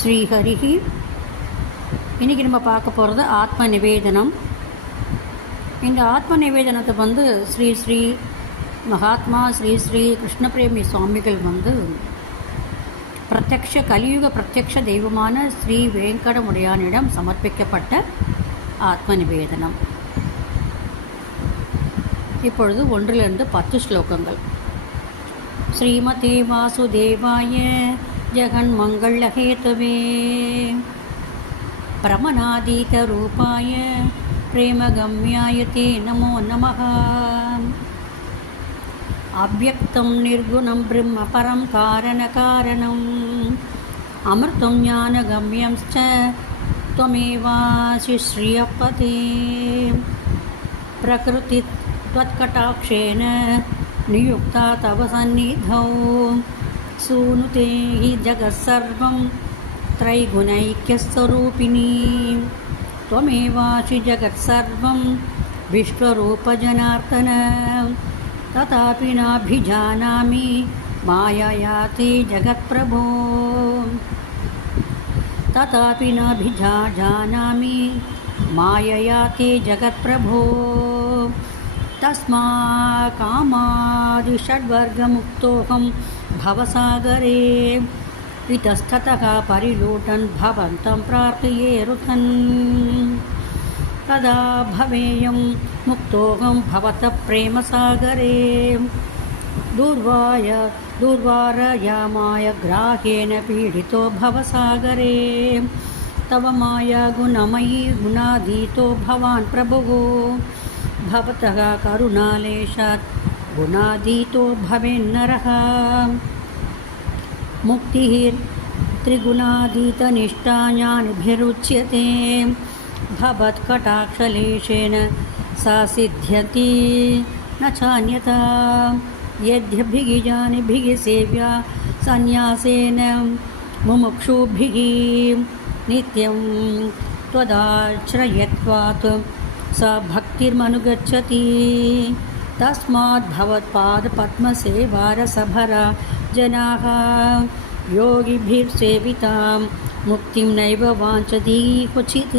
ஸ்ரீஹரிஹி. இன்றைக்கி நம்ம பார்க்க போகிறது ஆத்ம நிவேதனம். இந்த ஆத்ம நிவேதனத்தை ஸ்ரீ ஸ்ரீ மகாத்மா ஸ்ரீ ஸ்ரீ கிருஷ்ணபிரேமி சுவாமிகள் கலியுக பிரத்யக்ஷ தெய்வமான ஸ்ரீ வேங்கடமுடையானிடம் சமர்ப்பிக்கப்பட்ட ஆத்ம நிவேதனம். இப்பொழுது 1-10 ஸ்லோகங்கள். ஸ்ரீமதே வாசுதேவாய ஜெகன்மங்களஹேதவே பிரமநாதீதரூபாய பிரேமகம்யாய தே நமோ நமः. அவ்யக்தம் நிர்குணம் பிரம்ம பரம் காரணகாரணம் அமிர்தம் ஞானகம்யம்ச்ச त्वमेवासि श्रियपते. प्रकृति त्वत्कटाक्षेन नियुक्ता तव सन्निधौ सूनुते हि जगत्सर्वं त्रैगुणैक्यस्वरूपिणी. त्वमेवासि जगत्सर्वं विश्वरूपजनार्दन. तथापि नाभिजानामि मायया ते जगत्प्रभो. तथापि नाभिजानामि मायया ते जगत्प्रभो. तस्मात् कामादिषड्वर्गमुक्तोऽहं भवसागरे इतस्ततः परिलोटन् भवन्तं प्रार्थये रुथन्. कदा भवेयं मुक्तोऽहं भवतः प्रेमसागरे. दूर्वारयामाय ग्राहेण पीडितो भवसागरे. तव माया गुणमयी गुणाधीतो भवान् प्रभुः. भवतः करुणालेशात् गुणाधीतो भवेन्नरः. मुक्तिः त्रिगुणाधीतनिष्ठा ज्ञानिभिरुच्यते. भवत्कटाक्षलेशेन सा सिद्ध्यति न चान्यथा. यद्यभिः सेव्या सन्न्यासेन मुमुक्षुभिः नित्यं त्वदाश्रयत्वात् सा भक्तिर्मनुगच्छति. तस्मात् भवत्पादपद्मसेवारसभरा जनाः योगिभिर्सेवितां मुक्तिं नैव वाञ्छति क्वचित्.